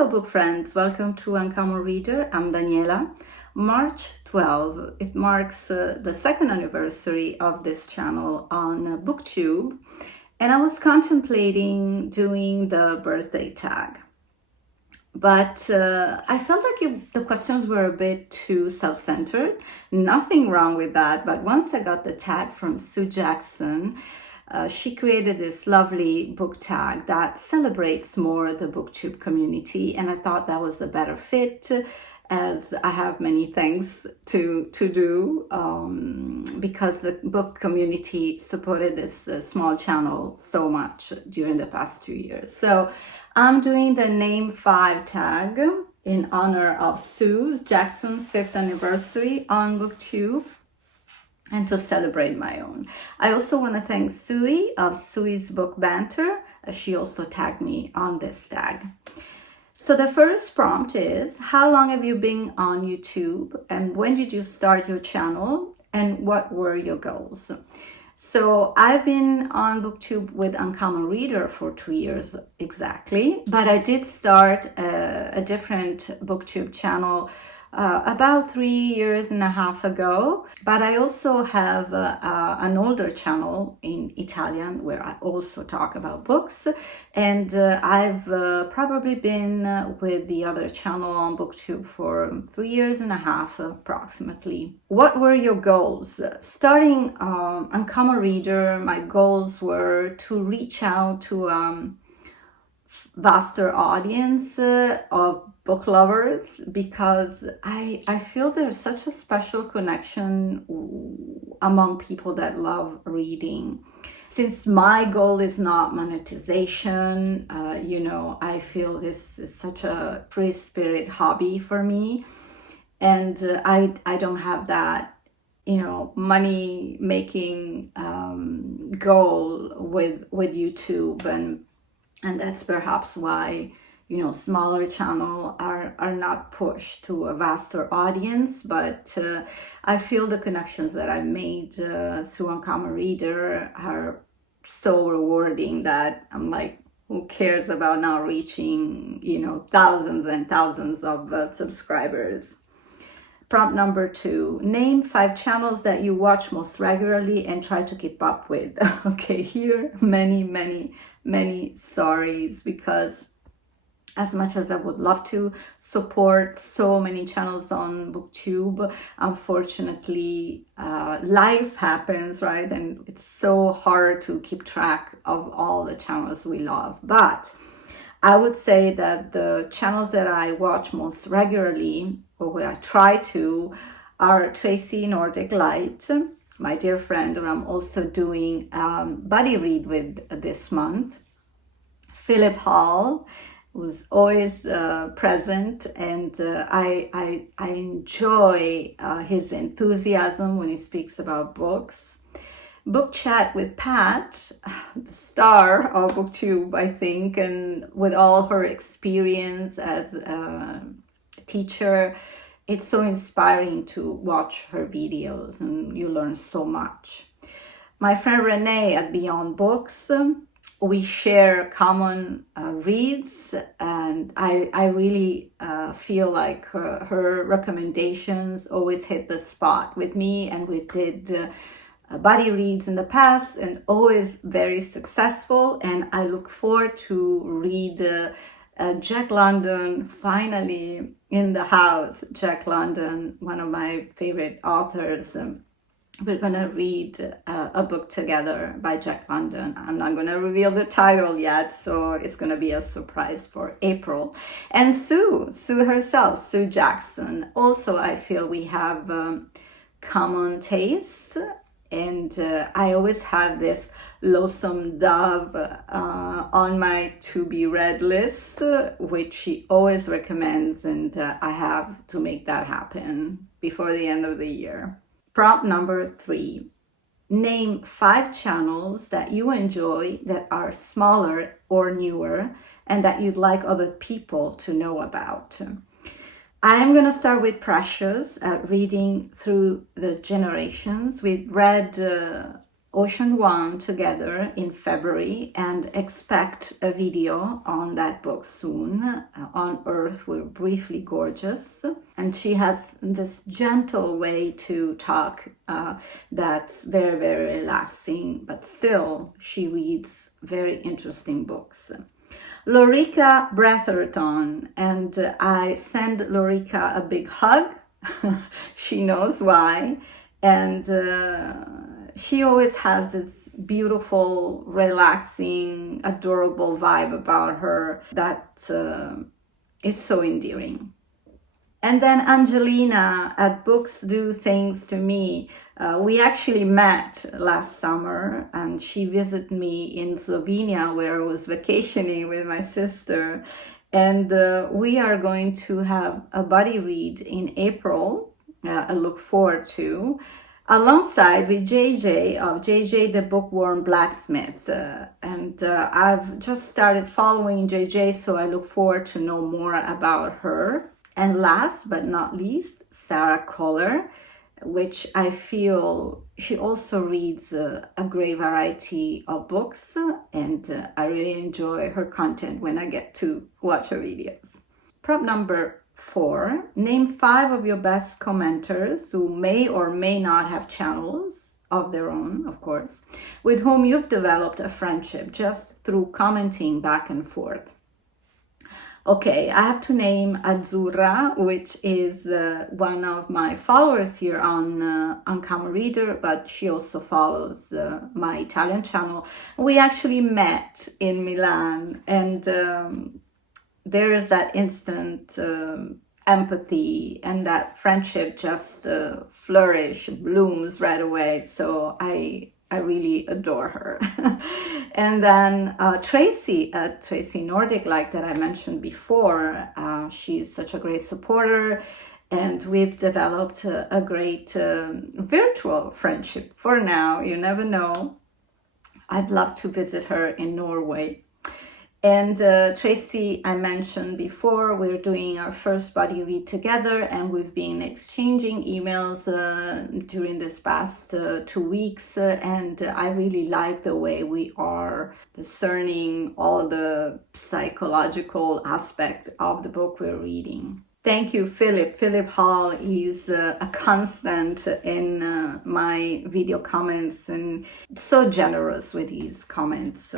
Hello book friends, welcome to Uncommon Reader. I'm Daniela. March 12, it marks the second anniversary of this channel on BookTube, and I was contemplating doing the birthday tag. But I felt like the questions were a bit too self-centered. Nothing wrong with that, but once I got the tag from Sue Jackson, she created this lovely book tag that celebrates more the BookTube community, and I thought that was the better fit, as I have many things to do because the book community supported this small channel so much during the past 2 years. So I'm doing the Name 5 tag in honor of Sue Jackson's 5th anniversary on BookTube, and to celebrate my own. I also want to thank Sui of Sui's Book Banter, as she also tagged me on this tag. So the first prompt is, how long have you been on YouTube, and when did you start your channel, and what were your goals? So I've been on BookTube with Uncommon Reader for 2 years exactly, but I did start a different BookTube channel about 3.5 years ago. But I also have an older channel in Italian where I also talk about books, and I've probably been with the other channel on BookTube for 3.5 years approximately. What were your goals? Starting Uncommon Reader, my goals were to reach out to vaster audience of book lovers, because I feel there's such a special connection among people that love reading. Since my goal is not monetization, I feel this is such a free spirit hobby for me, and I don't have that money making goal with YouTube, and that's perhaps why smaller channels are not pushed to a vaster audience. But I feel the connections that I made through Uncommon Reader are so rewarding that I'm like, who cares about now reaching thousands and thousands of subscribers. Prompt number 2, name 5 channels that you watch most regularly and try to keep up with. Okay, here many sorries, because as much as I would love to support so many channels on BookTube, unfortunately life happens, right? And it's so hard to keep track of all the channels we love. But I would say that the channels that I watch most regularly, or what I try to, are Tracy Nordic Light, my dear friend, who I'm also doing buddy read with this month. Philip Hall, who's always present, and I enjoy his enthusiasm when he speaks about books. Book Chat with Pat, the star of BookTube, I think, and with all her experience as a teacher, it's so inspiring to watch her videos, and you learn so much. My friend Renee at Beyond Books, we share common reads, and I really feel like her recommendations always hit the spot with me, and we did buddy reads in the past, and always very successful. And I look forward to read Jack London finally in the house. Jack London, one of my favorite authors. We're gonna read a book together by Jack London. I'm not gonna reveal the title yet, so it's gonna be a surprise for April. And Sue herself, Sue Jackson. Also, I feel we have common tastes, and I always have this Lonesome Dove on my to be read list, which she always recommends, and I have to make that happen before the end of the year. Prompt number 3, name 5 channels that you enjoy that are smaller or newer and that you'd like other people to know about. I'm going to start with Precious, reading through the generations. We've read Ocean One together in February and expect a video on that book soon. On Earth, We're Briefly Gorgeous. And she has this gentle way to talk that's very, very relaxing, but still she reads very interesting books. Lorica Bretherton, and I send Lorica a big hug. She knows why. And she always has this beautiful, relaxing, adorable vibe about her that is so endearing. And then Angelina at Books Do Things to Me. We actually met last summer, and she visited me in Slovenia, where I was vacationing with my sister. And we are going to have a buddy read in April. I look forward to, alongside with JJ of JJ the Bookworm Blacksmith. And I've just started following JJ, so I look forward to know more about her. And last but not least, Sarah Kohler, which I feel she also reads a great variety of books, and I really enjoy her content when I get to watch her videos. Prop number 4, name 5 of your best commenters who may or may not have channels of their own, of course, with whom you've developed a friendship just through commenting back and forth. Okay, I have to name Azzurra, which is one of my followers here on Camera Reader, but she also follows my Italian channel. We actually met in Milan, and there is that instant empathy, and that friendship just blooms right away. So I really adore her. And then Tracy Nordic, like that I mentioned before, she's such a great supporter, and we've developed a great virtual friendship for now. You never know. I'd love to visit her in Norway. And Tracy, I mentioned before, we're doing our first buddy read together, and we've been exchanging emails during this past 2 weeks, and I really like the way we are discerning all the psychological aspect of the book we're reading. Thank you, Philip. Philip Hall is a constant in my video comments, and so generous with his comments.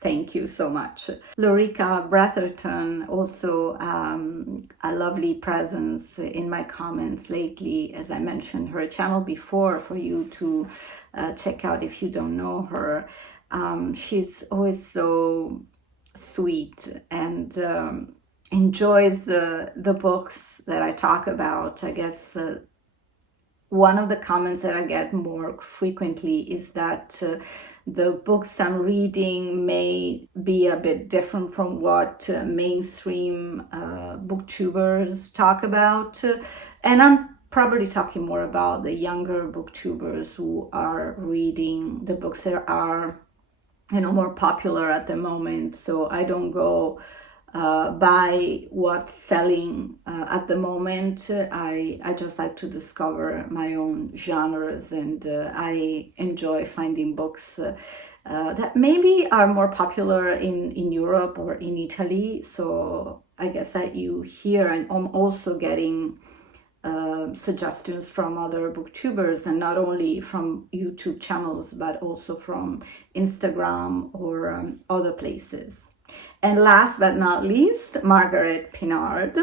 Thank you so much. Lorica Bretherton, also a lovely presence in my comments lately. As I mentioned her channel before, for you to check out if you don't know her. She's always so sweet and enjoys the books that I talk about. I guess one of the comments that I get more frequently is that the books I'm reading may be a bit different from what mainstream booktubers talk about. And I'm probably talking more about the younger booktubers who are reading the books that are, more popular at the moment. So I don't go by what's selling at the moment. I just like to discover my own genres, and I enjoy finding books that maybe are more popular in Europe or in Italy. So I guess that you hear, and I'm also getting suggestions from other booktubers, and not only from YouTube channels, but also from Instagram or other places. And last but not least, Margaret Pinard.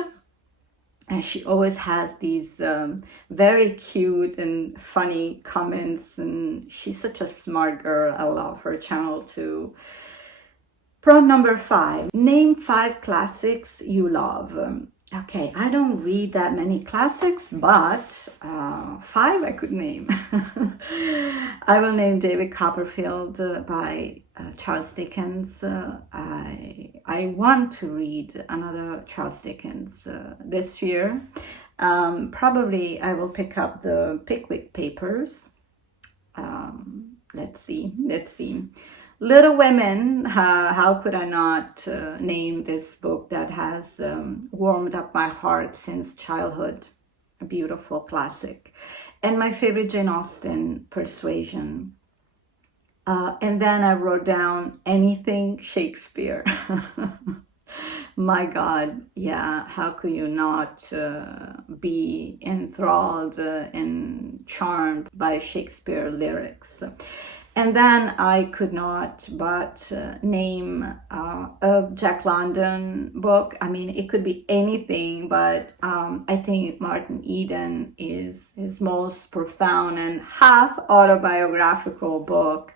And she always has these very cute and funny comments, and she's such a smart girl. I love her channel too. Prompt number 5, name 5 classics you love. Okay, I don't read that many classics, but 5 I could name. I will name David Copperfield by Charles Dickens. I want to read another Charles Dickens this year. Probably I will pick up the Pickwick Papers. Let's see. Little Women, how could I not name this book that has warmed up my heart since childhood? A beautiful classic. And my favorite Jane Austen, Persuasion. And then I wrote down anything Shakespeare. My God, yeah, how could you not be enthralled and charmed by Shakespeare lyrics? And then I could not but name a Jack London book. I mean, it could be anything, but I think Martin Eden is his most profound and half autobiographical book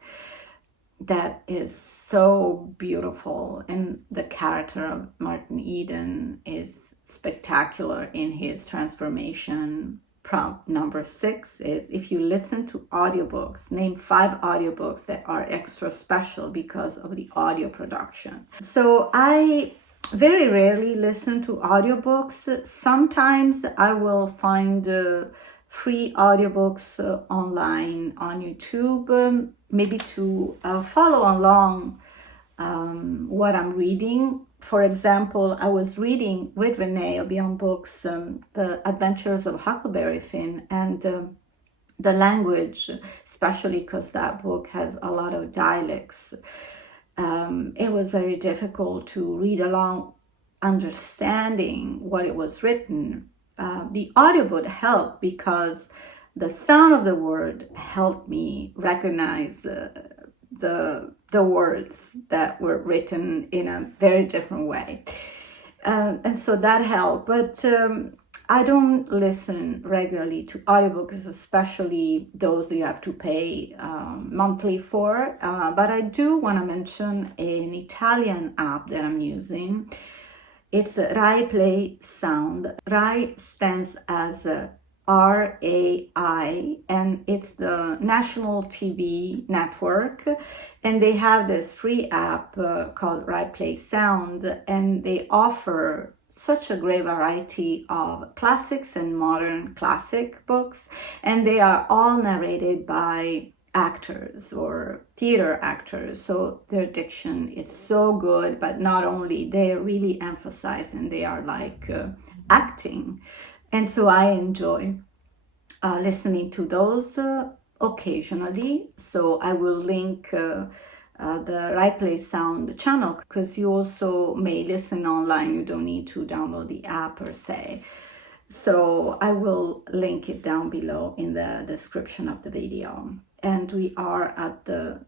that is so beautiful. And the character of Martin Eden is spectacular in his transformation. Prompt number 6 is, if you listen to audiobooks, name 5 audiobooks that are extra special because of the audio production. So I very rarely listen to audiobooks. Sometimes I will find free audiobooks online on YouTube, maybe to follow along what I'm reading. For example, I was reading with Renee Beyond Books The Adventures of Huckleberry Finn, and the language, especially because that book has a lot of dialects, it was very difficult to read along understanding what it was written. The audiobook helped because the sound of the word helped me recognize the words that were written in a very different way. And so that helped. But I don't listen regularly to audiobooks, especially those that you have to pay monthly for. But I do want to mention an Italian app that I'm using. It's Rai Play Sound. Rai stands as RAI, and it's the national TV network. And they have this free app called Rai Play Sound, and they offer such a great variety of classics and modern classic books. And they are all narrated by actors or theater actors, so their diction is so good. But not only, they really emphasize, and they are like acting. And so I enjoy listening to those occasionally. So I will link the Right Place Sound channel, because you also may listen online. You don't need to download the app per se. So I will link it down below in the description of the video. And we are at the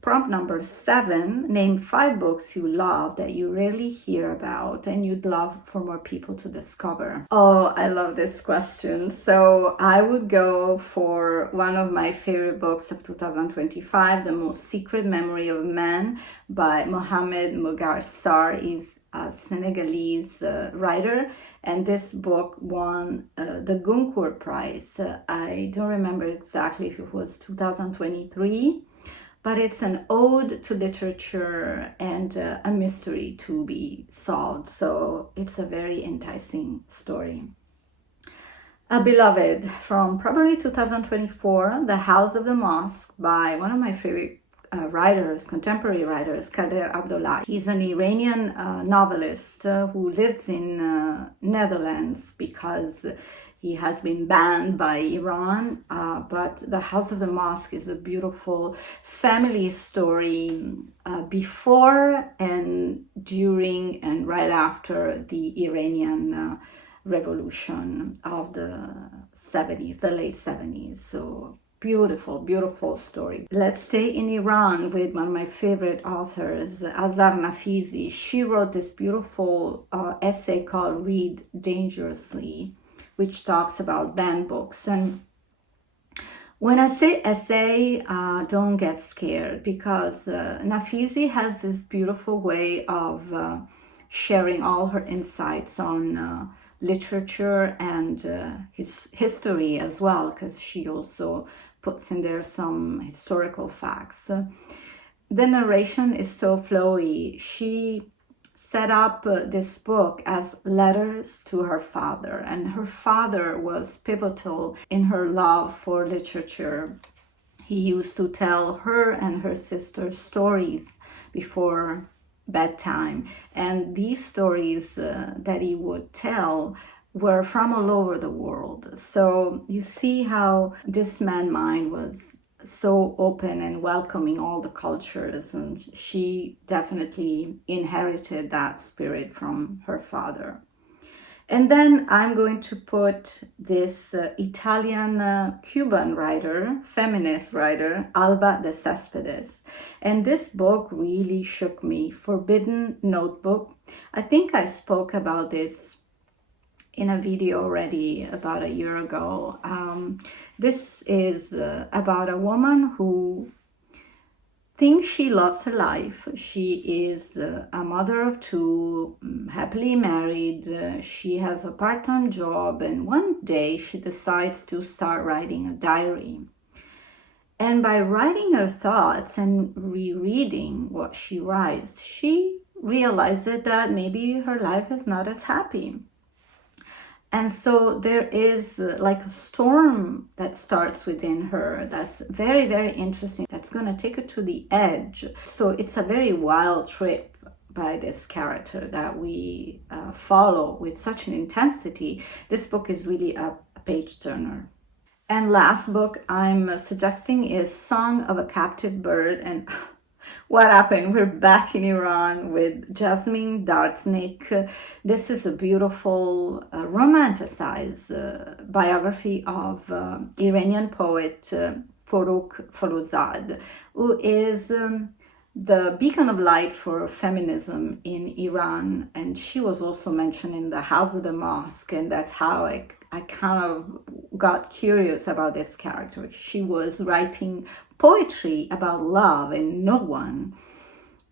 prompt number 7. Name 5 books you love that you rarely hear about and you'd love for more people to discover. Oh, I love this question. So I would go for one of my favorite books of 2025, The Most Secret Memory of Man by Mohamed Mugar Sarr. He's a Senegalese writer, and this book won the Goncourt Prize. I don't remember exactly if it was 2023, but it's an ode to literature and a mystery to be solved. So it's a very enticing story. A beloved from probably 2024, The House of the Mosque by one of my favorite writers, contemporary writers, Kader Abdollahi. He's an Iranian novelist who lives in Netherlands because he has been banned by Iran, but The House of the Mosque is a beautiful family story before and during and right after the Iranian revolution of the 70s, the late 70s. So beautiful, beautiful story. Let's stay in Iran with one of my favorite authors, Azar Nafizi. She wrote this beautiful essay called Read Dangerously, which talks about banned books. And when I say essay, don't get scared, because Nafizi has this beautiful way of sharing all her insights on literature and his history as well, because she also puts in there some historical facts. The narration is so flowy. She set up this book as letters to her father, and her father was pivotal in her love for literature. He used to tell her and her sister stories before bedtime, and these stories that he would tell were from all over the world. So you see how this man's mind was so open and welcoming all the cultures, and she definitely inherited that spirit from her father. And then I'm going to put this Italian Cuban writer, feminist writer, Alba de Cespedes. And this book really shook me. Forbidden Notebook. I think I spoke about this in a video already about a year ago. This is about a woman who thinks she loves her life. She is a mother of two, happily married. She has a part-time job, and one day she decides to start writing a diary. And by writing her thoughts and rereading what she writes, she realizes that maybe her life is not as happy. And so there is like a storm that starts within her that's very, very interesting. That's going to take her to the edge. So it's a very wild trip by this character that we follow with such an intensity. This book is really a page turner. And last book I'm suggesting is Song of a Captive Bird. And what happened? We're back in Iran with Jasmine Dartsnik. This is a beautiful, romanticized biography of Iranian poet Farukh Forozad, who is the beacon of light for feminism in Iran. And she was also mentioned in the House of the Mosque, and that's how I kind of got curious about this character. She was writing poetry about love, and no one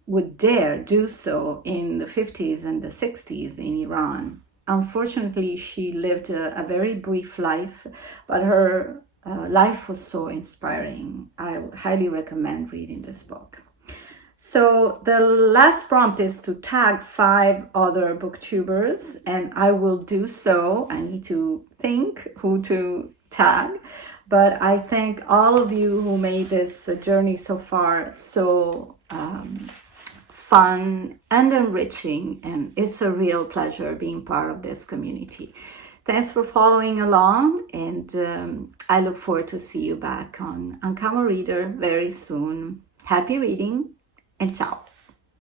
would dare do so in the 50s and the 60s in Iran. Unfortunately, she lived a very brief life, but her life was so inspiring. I highly recommend reading this book. So the last prompt is to tag 5 other booktubers, and I will do so. I need to think who to tag, but I thank all of you who made this journey so far so fun and enriching, and it's a real pleasure being part of this community. Thanks for following along, and I look forward to see you back on Uncommon Reader very soon. Happy reading, and ciao.